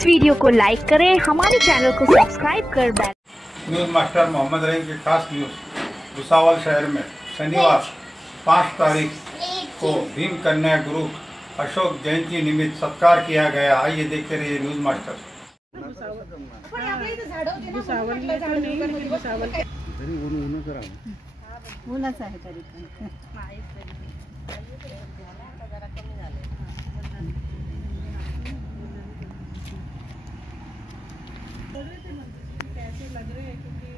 इस video को like करें, हमारे चैनल को सब्सक्राइब कर bell. News master Mohammad Rahim की खास न्यूज़। भुसावल शहर में शनिवार 5 तारीख को भीम कन्या गुरु अशोक जयंती निमित्त सत्कार किया गया। आइए देखते रहिए न्यूज़ मास्टर। कैसे लग रहे हैं क्योंकि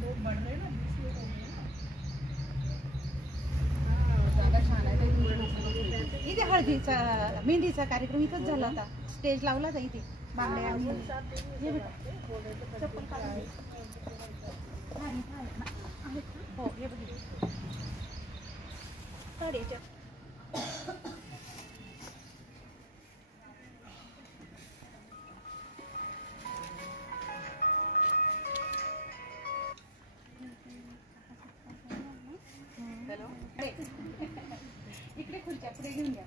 लोग बढ़ रहे हैं ना, 20 लोग हो गए ज्यादा छान आहे. इथे हळदीचा मेहंदीचा कार्यक्रम इथंच झाला होता. स्टेज लावला होता इथे बांगड्या आणि हे बेटा चप्पल काढून हो हे बघ साडीच्या इकडे खुर्च्या पुढे घेऊन या.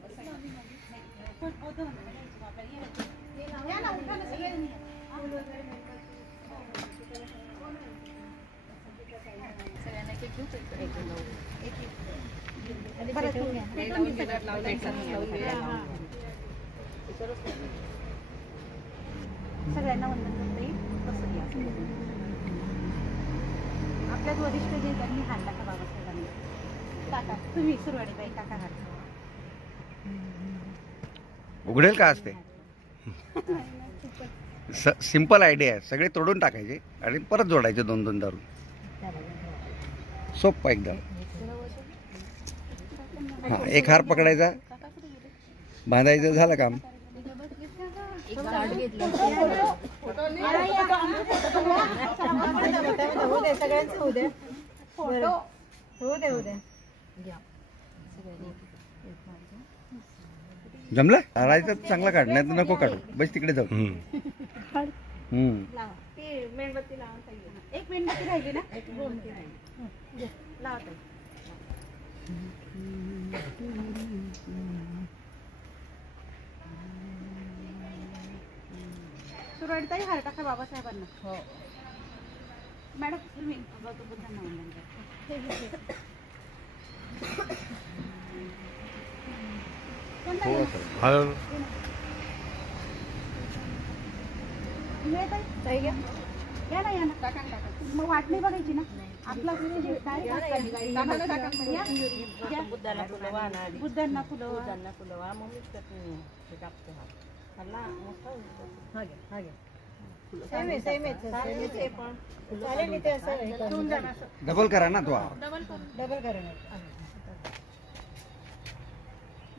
सगळ्यांना वंदन करता येईल तसं घ्या. आपल्यात वरिष्ठ जे त्यांनी हात टाका बाबासाहेबांनी. काका तुम्ही सुरुवाती बाई काका हात उघडेल का असते. सिंपल आयडिया आहे. सगळे तोडून टाकायचे आणि परत जोडायचे 2-2 दारू. सोपं एकदम. हां, एक हार पकडायचा, बांधायचं, झालं काम. जमलं. राहायचं चांगला काढण्यात नको काढू. बस तिकडे जाऊ. ते मेणबत्ती लावून पाहिजे. एक मेणबत्ती राहिली ना, लावता सुरवातीताई हार टाका बाबासाहेबांना. हो मॅडम तुम्ही बुद्धांना वंदन करा. या ना टाका. मग वाट नाही बघायची ना. आपला बुद्धांना फुलवा मम्मीच टाकते. डबल करा ना. तो डबल करा.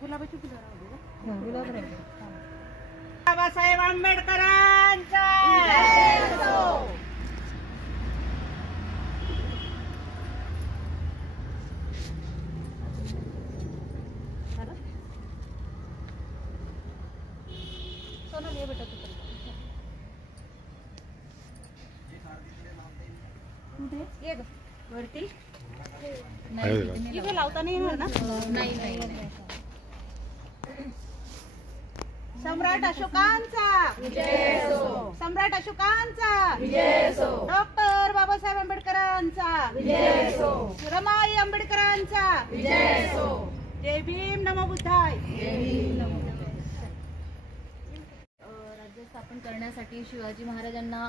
गुलाबाची फुलं गुलाब बाबासाहेब आंबेडकरांचा सोना ये बेटा ये वरती इथे लावता नाही येणार ना. नाही सम्राट अशोकांचा विजय असो. सम्राट अशोकांचा विजय असो. डॉक्टर बाबासाहेब आंबेडकरांचा विजय असो. रमाई आंबेडकरांचा विजय असो. जय भीम नमो बुद्धाय. राज्य स्थापन करण्यासाठी शिवाजी महाराजांना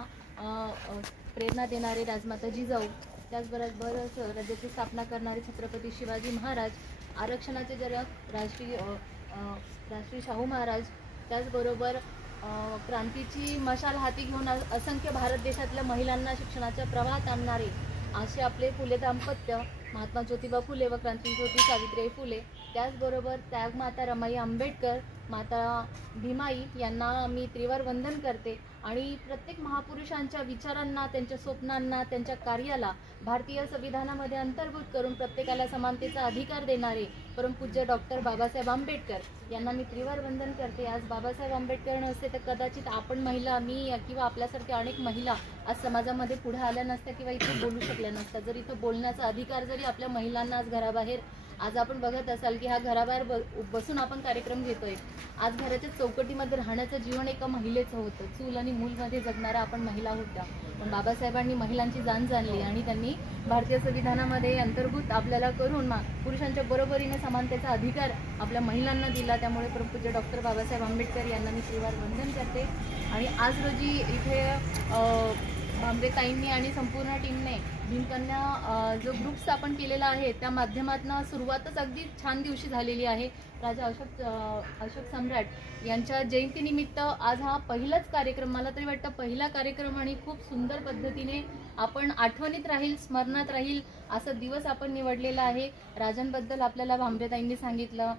प्रेरणा देणारे राजमाता जिजाऊ, त्याचबरोबर राज्याची स्थापना करणारे छत्रपती शिवाजी महाराज, आरक्षणाचे जनक राष्ट्रीय शाहू महाराज, त्याचबरोबर क्रांतीची मशाल हाती घेऊन असंख्य भारत देशातल्या महिलांना शिक्षणाच्या प्रवाहात आणणारे असे आपले फुले दाम्पत्य महात्मा ज्योतिबा फुले व क्रांतीज्योती सावित्रीबाई फुले, त्याचबरोबर त्यागमाता रमाई आंबेडकर, माता भीमाई यांना मी त्रिवार वंदन करते. आणि प्रत्येक महापुरुषांच्या विचारांना, त्यांच्या स्वप्नांना, त्यांच्या कार्याला भारतीय संविधानामध्ये अंतर्भूत करून प्रत्येकाला समानतेचा अधिकार देणारे परमपूज्य डॉक्टर बाबासाहेब आंबेडकर यांना मी त्रिवार वंदन करते. आज बाबासाहेब आंबेडकर नसते तर कदाचित आपण महिला, मी किंवा आपल्यासारख्या अनेक महिला आज समाजामध्ये पुढे आल्या नसत्या किंवा इथे बोलू शकल्या नसत्या. जर इथं बोलण्याचा अधिकार जरी आपल्या महिलांना आज घराबाहेर आज आपण बघत असाल की हा घराबाहेर बसून आपण कार्यक्रम घेतोय. आज घराच्या चौकटीमध्ये राहण्याचं जीवन एका महिलेचं होतं. चूल आणि मूलमध्ये जगणाऱ्या आपण महिला होत्या. पण बाबासाहेबांनी महिलांची जाण जाणली आणि त्यांनी भारतीय संविधानामध्ये अंतर्भूत आपल्याला करून पुरुषांच्या बरोबरीने समानतेचा अधिकार आपल्या महिलांना दिला. त्यामुळे परमपूज्य डॉक्टर बाबासाहेब आंबेडकर यांना मी श्रीवार वंदन करते. आणि आज रोजी इथे भांबरेताईंनी आणि संपूर्ण टीमने भीमकन्या जो ग्रुप स्थापन केलेला आहे त्या माध्यमातून सुरुवातच अगदी छान दिवशी झालेली आहे. राजा अशोक सम्राट यांच्या जयंतीनिमित्त आज हा पहिलाच कार्यक्रम, मला तरी वाटतं पहिला कार्यक्रम, आणि खूप सुंदर पद्धतीने आपण आठवणीत राहील, स्मरणात राहील असा दिवस आपण निवडलेला आहे. राजांबद्दल आपल्याला भांबरेताईंनी सांगितलं,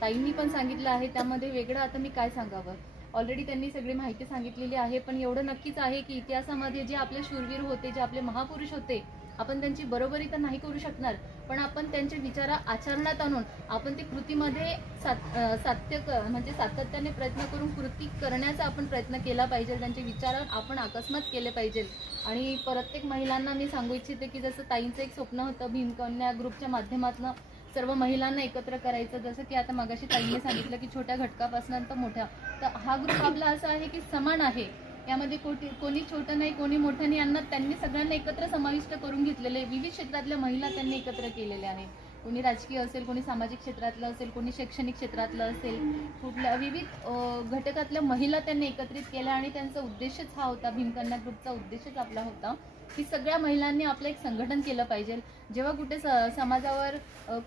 ताईंनी पण सांगितलं आहे. त्यामध्ये वेगळं आता मी काय सांगावं, ऑलरेडी त्यांनी सगळी माहिती सांगितलेली आहे. पण एवढं नक्कीच आहे की इतिहासामध्ये जे आपले शूरवीर होते, जे आपले महापुरुष होते, आपण त्यांची बरोबरी तर नाही करू शकणार, पण आपण त्यांचे विचार आचरणात आणून आपण ते कृतीमध्ये सातत्याने प्रयत्न करून कृती करण्याचा आपण प्रयत्न केला पाहिजे. त्यांचे विचार आपण अकस्मात केले पाहिजे. आणि प्रत्येक महिलांना मी सांगू इच्छिते की जसं ताईंचं एक स्वप्न होतं भीमकन्या ग्रुपच्या माध्यमातून सर्व महिलांना एकत्र करायचं, जसं की आता मगाशी ताईंनी सांगितलं की छोट्या घटकापासून तर मोठ्या, तर हा ग्रुप आपला असा आहे की समान आहे. यामध्ये कोणी छोटं नाही, कोणी मोठं नाही, यांना त्यांनी सगळ्यांना एकत्र समाविष्ट करून घेतलेले. विविध क्षेत्रातल्या महिला त्यांनी एकत्र केलेल्या आहे. कोणी राजकीय असेल, कोणी सामाजिक क्षेत्रातलं असेल, कोणी शैक्षणिक क्षेत्रातलं असेल, कुठल्या विविध घटकातल्या महिला त्यांनी एकत्रित केल्या. आणि त्यांचा उद्देशच हा होता, भीमकन्या ग्रुपचा उद्देशच आपला होता की सगळ्या महिलांनी आपलं एक संघटन केलं पाहिजे. जेव्हा कुठे समाजावर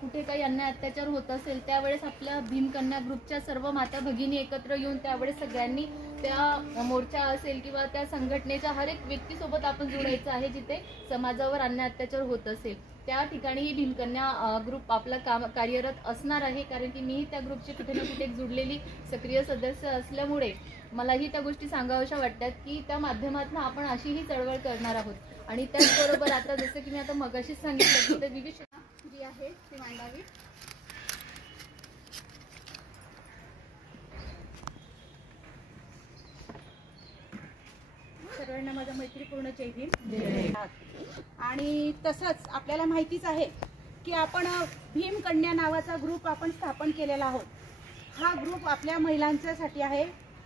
कुठे काही अन्याय अत्याचार होत असेल त्यावेळेस आपल्या भीमकन्या ग्रुपच्या सर्व माता भगिनी एकत्र येऊन त्यावेळेस सगळ्यांनी त्या मोर्चा असेल किंवा त्या संघटनेच्या हर एक व्यक्तीसोबत आपण जोडायचं आहे जिथे समाजावर अन्याय अत्याचार होत असेल. त्या ठिकाणी ही भीमकन्या ग्रुप आपला कार्यरत असणार आहे. कारण की मीही त्या ग्रुपची कुठे ना कुठे जुडलेली सक्रिय सदस्य असल्यामुळे मलाही त्या गोष्टी सांगाव्याशा वाटतात की त्या माध्यमातून आपण अशीही चळवळ करणार आहोत. आणि त्याचबरोबर आता जसं की मी आता मगाशीच सांगितलं की विविध जी आहे ती मांडावी. सर्वांना माझा मैत्रीपूर्ण जय भीम. आणि तसंच आपल्याला माहितीच आहे की आपण भीमकन्या नावाचा ग्रुप आपण स्थापन केलेला आहोत. हा ग्रुप आपल्या महिलांच्यासाठी आहे.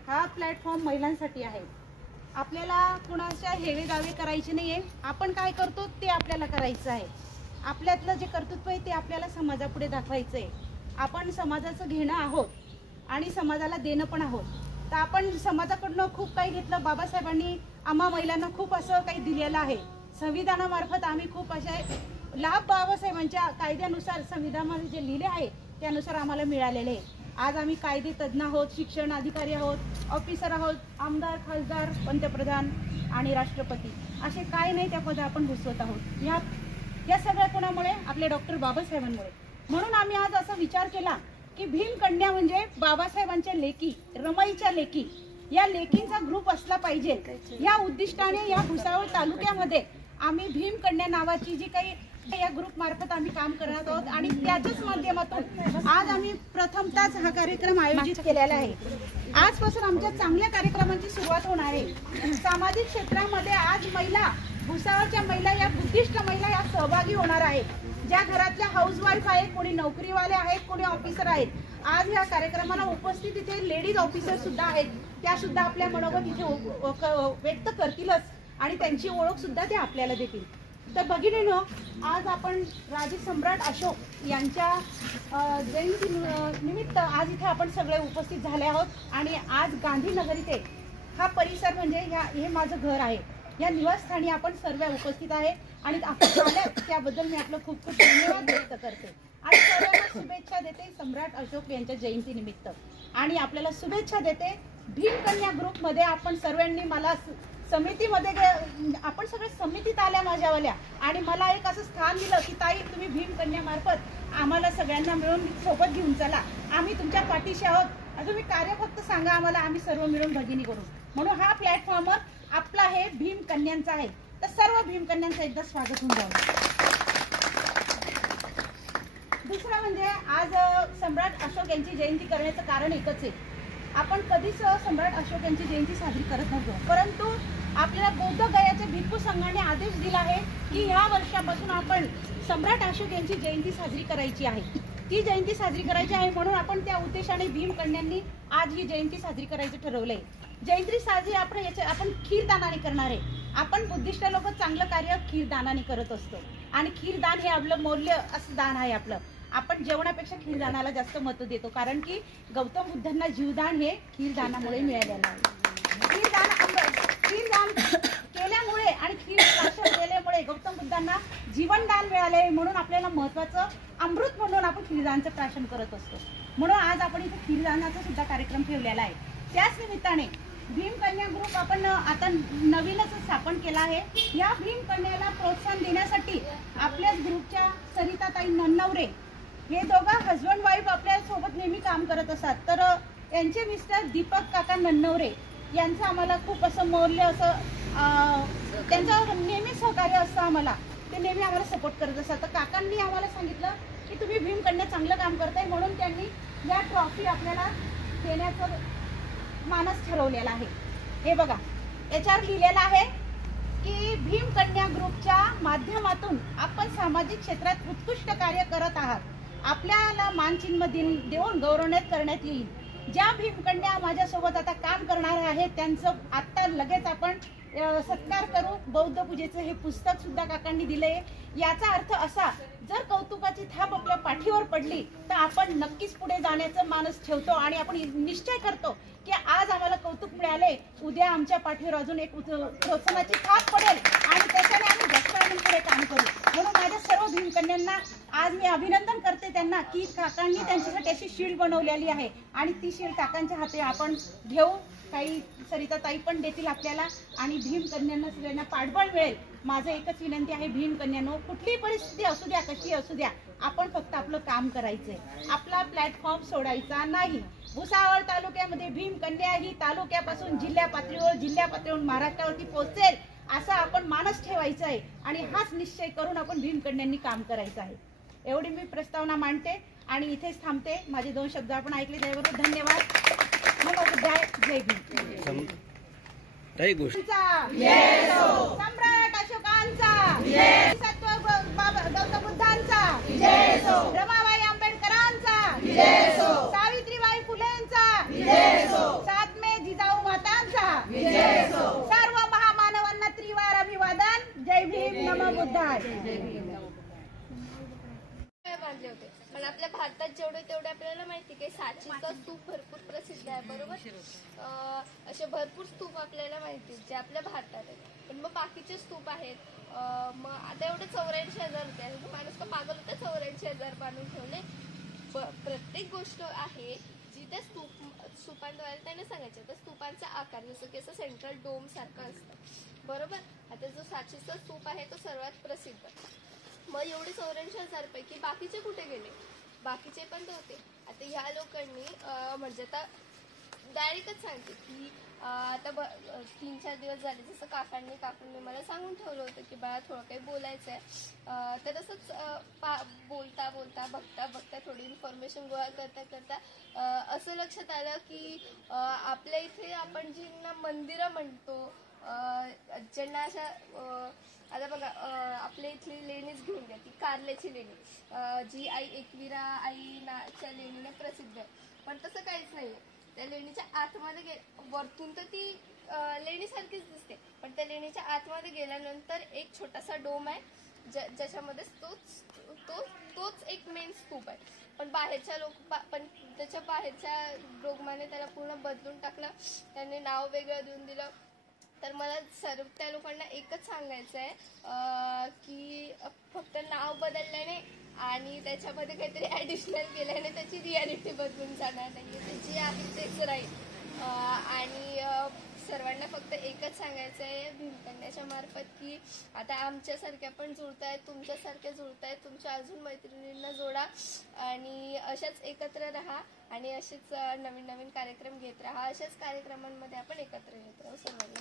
हा प्लॅटफॉर्म महिलांसाठी आहे. आपल्याला कुणाच्या हेवे दावे करायचे नाही आहे. आपण काय करतो ते आपल्याला करायचं आहे. आपल्यातलं जे कर्तृत्व आहे ते आपल्याला समाजापुढे दाखवायचं आहे. आपण समाजाचं घेणं आहोत आणि समाजाला देणं पण आहोत. तर आपण समाजाकडनं खूप काही घेतलं. बाबासाहेबांनी आम्हा महिलांना खूप असं काही दिलेलं आहे. संविधानामार्फत आम्ही खूप असे लाभ बाबासाहेबांच्या कायद्यानुसार संविधानामध्ये जे लिहिले आहे त्यानुसार आम्हाला मिळालेले आहे. आज आम्ही कायदे तज्ज्ञ आहोत, शिक्षण अधिकारी आहोत, ऑफिसर आहोत, आमदार, खासदार, पंतप्रधान आणि राष्ट्रपती असे काय नाही त्या पद आपण घुसवत आहोत. या सगळ्या कोणामुळे? आपले डॉक्टर बाबासाहेबांमुळे. म्हणून आम्ही आज असा विचार केला की भीमकन्या म्हणजे बाबासाहेबांच्या लेकी, रमाईच्या लेकी, या लेकींचा ग्रुप असला पाहिजे. या उद्दिष्टाने या भुसावळ तालुक्यामध्ये आम्ही भीमकन्या नावाची जी काही या ग्रुप मार्फत आम्ही काम करत आहोत आणि त्याच्याच माध्यमातून आज आम्ही प्रथमतःच हा कार्यक्रम आयोजित केलेला आहे. आजपासून आमच्या चांगल्या कार्यक्रमांची सुरुवात होणार आहे. सामाजिक क्षेत्रामध्ये आज महिला, भुसावळच्या महिला, या बुद्धिस्ट महिला या सहभागी होणार आहेत. ज्या घरातल्या हाऊसवाईफ आहेत, कोणी नोकरीवाले आहेत, कोणी ऑफिसर आहेत. आज या कार्यक्रमाला उपस्थित इथे लेडीज ऑफिसर सुद्धा आहेत. त्या सुद्धा आपल्या मनोगत इथे व्यक्त करतीलच आणि त्यांची ओळख सुद्धा ते आपल्याला देतील. तर भगिनीनो, आज आपण राजे सम्राट अशोक यांच्या जयंती निमित्त आज इथे आपण सगळे उपस्थित झाले आहोत. आणि आज गांधीनगर इथे हा परिसर म्हणजे हे माझं घर आहे. या निवासस्थानी आपण सर्व उपस्थित आहे आणि आपण आल्यात त्याबद्दल मी आपलं खूप खूप धन्यवाद व्यक्त करते आणि सर्वांना शुभेच्छा देते सम्राट अशोक यांच्या जयंती निमित्त. आणि आपल्याला शुभेच्छा देते भीमकन्या ग्रुपमध्ये आपण सर्वांनी, मला समितीमध्ये आपण सगळे समितीत आल्या माझ्यावाल्या आणि मला एक असं स्थान दिलं की ताई तुम्ही भीमकन्या मार्फत आम्हाला सगळ्यांना मिळून सोबत घेऊन चला, आम्ही तुमच्या पाठीशी आहोत, तुम्ही कार्य फक्त सांगा आम्हाला, आम्ही सर्व मिळून भगिनी करू. म्हणून हा प्लॅटफॉर्मवर आपला हे भीमकन्यांचा आहे. तर सर्व भीमकन्यांचं एकदा स्वागत होऊन जाऊ. दुसरं म्हणजे आज सम्राट अशोक यांची जयंती करण्याचं कारण एकच आहे आपण कधीच सम्राट अशोक यांची जयंती साजरी करत नव्हतो, परंतु आपल्याला बौद्ध गयाच्या भिक्खू संघाने आदेश दिला आहे की ह्या वर्षापासून आपण सम्राट अशोक यांची जयंती साजरी करायची आहे. ती जयंती साजरी करायची आहे म्हणून आपण त्या उद्देशाने भीमकन्यांनी आज ही जयंती साजरी करायचं ठरवलंय. जयंती साजरी आपण खीरदानाने करणार आहे. आपण बुद्धिस्ट लोक चांगलं कार्य खीरदानाने करत असतो आणि खीरदान हे आपलं मौल्य असं दान आहे आपलं. आपण जेवणापेक्षा खीरदानाला जास्त महत्त्व देतो, कारण की गौतम बुद्धांना जीवदान हे खीरदानामुळे मिळालेलं आहे. खीरदान केल्यामुळे आणि खीर प्राशन केल्यामुळे गौतम बुद्धांना जीवनदान मिळाले, म्हणून आपल्याला महत्त्वाचं अमृत म्हणून आपण खीरदानचं प्राशन करत असतो. म्हणून आज आपण इथे खीरदानाचा सुद्धा कार्यक्रम ठेवलेला आहे. त्याच निमित्ताने भीमकन्या ग्रुप आपण आता नवीनच स्थापन केला आहे. या भीमकन्याला प्रोत्साहन देण्यासाठी आपल्याच ग्रुपच्या सरिताताई नन्नवरे हे दोघं हजबंड वाईफ आपल्या सोबत नेहमी काम करत असतात. तर यांचे मिस्टर दीपक काका नन्नवरे यांचं आम्हाला खूप असं मौल्य असं त्यांचं नेहमी सहकार्य असतं आम्हाला. ते नेहमी आम्हाला सपोर्ट करत असतात. तर काकांनी आम्हाला सांगितलं की तुम्ही भीमकन्या चांगलं काम करताय, म्हणून त्यांनी या ट्रॉफी आपल्याला देण्याचं मानस ठरवलेला आहे. हे बघा, याच्यावर लिहिलेलं आहे की भीमकन्या ग्रुपच्या माध्यमातून आपण सामाजिक क्षेत्रात उत्कृष्ट कार्य करत आहात. आपल्याला मानचिन्ह देऊन गौरवण्यात करण्यात येईल. ज्या भीमकन्या माझ्यासोबत आता काम करणार आहेत त्यांचं आता लगेच आपण सत्कार करू. बौद्ध पूजेचं हे पुस्तक सुद्धा काकांनी दिलंय. याचा अर्थ असा, जर कौतुकाची थाप आपल्या पाठीवर पडली तर आपण नक्कीच पुढे जाण्याचं मानस ठेवतो आणि आपण निश्चय करतो की आज आम्हाला कौतुक मिळाले, उद्या आमच्या पाठीवर अजून एक प्रोत्साहनाची थाप पडेल आणि त्याच्याने आम्ही जास्त पुढे काम करू. म्हणून माझ्या सर्व भीमकन्यांना आज मी अभिनंदन करते त्यांना की काकांनी त्यांच्यासाठी अशी शील्ड बनवलेली आहे आणि ती शील्ड काकांच्या हाती आपण घेऊ. काही सरिताताई पण देतील आपल्याला आणि भीमकन्यांना सगळ्यांना पाठबळ मिळेल. माझं एकच विनंती आहे, भीमकन्यांनो कुठलीही परिस्थिती असू द्या, कशी असू द्या, आपण फक्त आपलं काम करायचंय. आपला प्लॅटफॉर्म सोडायचा नाही. भुसावळ तालुक्यामध्ये भीमकन्या ही तालुक्यापासून जिल्हा पातळीवर महाराष्ट्रावरती पोहोचेल असा आपण मानस ठेवायचा आहे आणि हाच निश्चय करून आपण भीमकन्यांनी काम करायचं आहे. एवढी मी प्रस्तावना मांडते आणि इथेच थांबते. माझे 2 शब्द आपण ऐकले त्याबरोबर धन्यवाद. जय भीम. सम्राट अशोकांचा, गौतम बुद्धांचा, रमाबाई आंबेडकरांचा, सावित्रीबाई फुलेंचा, सातमे जिजाऊ मातांचा, सर्व महामानवांना त्रिवार अभिवादन. जय भीम, नमो बुद्धाय. बांधले होते, पण आपल्या भारतात जेवढे तेवढे आपल्याला माहिती की सांचीचा स्तूप भरपूर प्रसिद्ध आहे, बरोबर. असे भरपूर स्तूप आपल्याला माहिती जे आपल्या भारतात आहेत. पण मग बाकीचे स्तूप आहेत. मग आता एवढे 84,000 होते, माणूस का पागल होता 84,000 बांधून ठेवले. प्रत्येक गोष्ट आहे जी त्या स्तूपांद्वारे त्याने सांगायचं. तर स्तूपांचा आकार जसं की असं सेंट्रल डोम सारखं असतं, बरोबर. आता जो सांचीचा स्तूप आहे तो सर्वात प्रसिद्ध. मग एवढे 84,000 पैकी बाकीचे कुठे गेले? बाकीचे पण तर होते. आता ह्या लोकांनी म्हणजे आता डायरेक्टच सांगते की आता 3-4 दिवस झाले जसं काकांनी मला सांगून ठेवलं होतं की बाळा थोडं काही बोलायचं आहे. तर तसंच बोलता बघता थोडी इन्फॉर्मेशन गोळा करता असं लक्षात आलं की आपल्या इथे आपण ज्यांना मंदिरं म्हणतो, ज्यांना अशा आता बघा आपल्या इथली लेणीच घेऊन घ्या, ती कारल्याची लेणी जी आई एकविरा आईच्या लेणीने प्रसिद्ध आहे. पण तसं काहीच नाही. त्या लेणीच्या आतमध्ये वरतून तर ती लेणीसारखीच दिसते, पण त्या लेणीच्या आतमध्ये गेल्यानंतर एक छोटासा डोम आहे ज्याच्यामध्ये तोच एक मेन स्तूप आहे. पण बाहेरच्या पण त्याच्या बाहेरच्या डोमाने त्याला पूर्ण बदलून टाकलं, त्यांनी नाव वेगळं देऊन दिलं. तर मला त्या लोकांना एकच सांगायचं आहे की फक्त नाव बदलल्याने आणि त्याच्यामध्ये काहीतरी ॲडिशनल केल्याने त्याची रियालिटी बदलून जाणार नाही. ते जे आहे तेच राहील. आणि सर्वांना फक्त एकच सांगायचं आहे भीमकन्याच्या मार्फत की आता आमच्यासारख्या पण जुळतायत, तुमच्यासारख्या जुळतायत, तुमच्या अजून मैत्रिणींना जोडा आणि अशाच एकत्र राहा आणि असेच नवीन कार्यक्रम घेत राहा. अशाच कार्यक्रमांमध्ये आपण एकत्र येत राहू. सर्वांना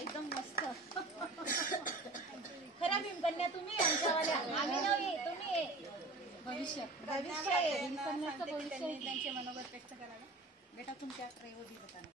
एकदम मस्त. खऱ्या भीमकन्या तुम्ही आमच्यावाल्या, आम्ही नव्हे, तुम्ही भविष्य भविष्य आहे. भीम करण्याचं भविष्य आहे. त्यांचे मनोगत व्यक्त करायला बेटा तुमच्या त्रैवधी होताना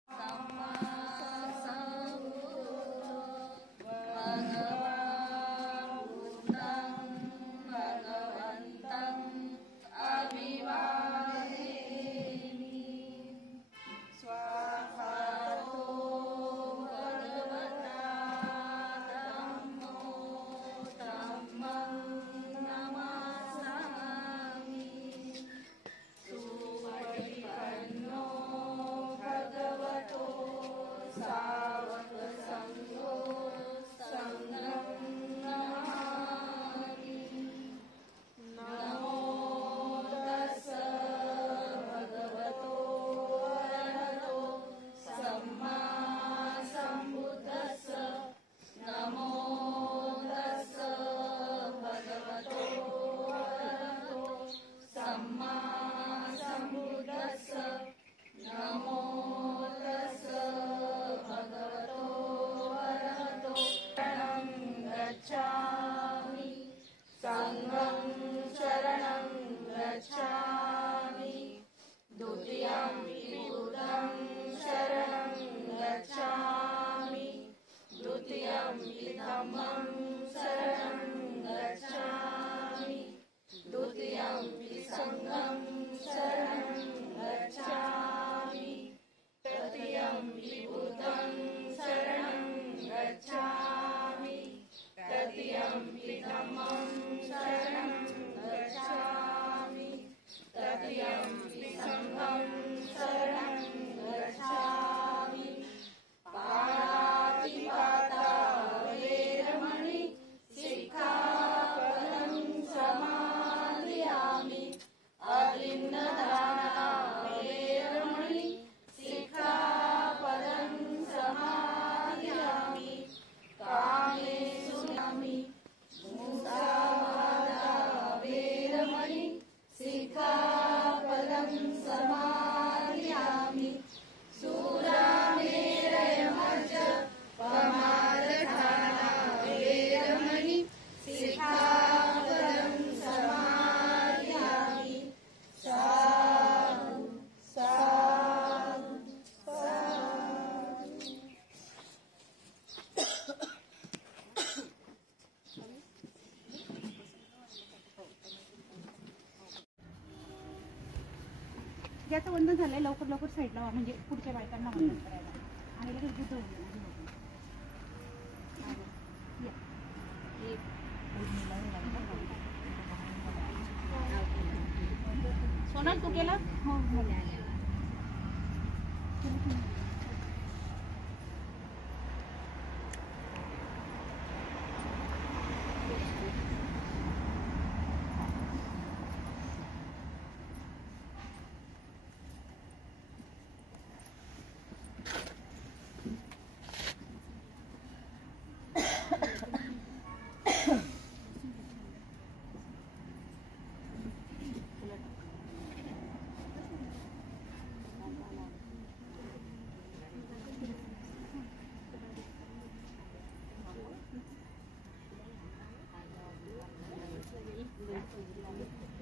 ज्याचं वंदन झालंय लवकर लवकर साईडला व्हा, म्हणजे पुढच्या बायकांना वंदन करायला आणि लगेच बुद्ध सोनल तू केला? हो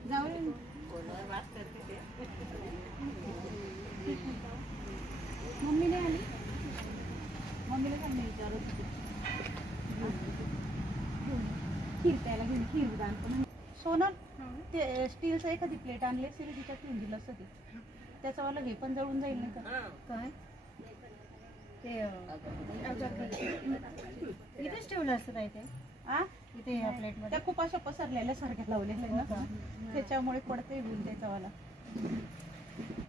जाऊ रे. मम्मी नाही आली? मम्मीला काय नाही विचारत होती. खीर प्यायला घेऊन खीर दान. सोनल ते स्टीलचं एखादी प्लेट आणली असेल तिच्यात ठेवून दिलं असतं ते त्याच्यावाला हे पण जळून जाईल नाही का? काय ते इथेच ठेवलं असतं काय ते इथे या प्लेटमध्ये त्या खूप अशा पसरलेल्या सारख्या लावलेल्या ना त्याच्यामुळे पडते त्याच्यावाला.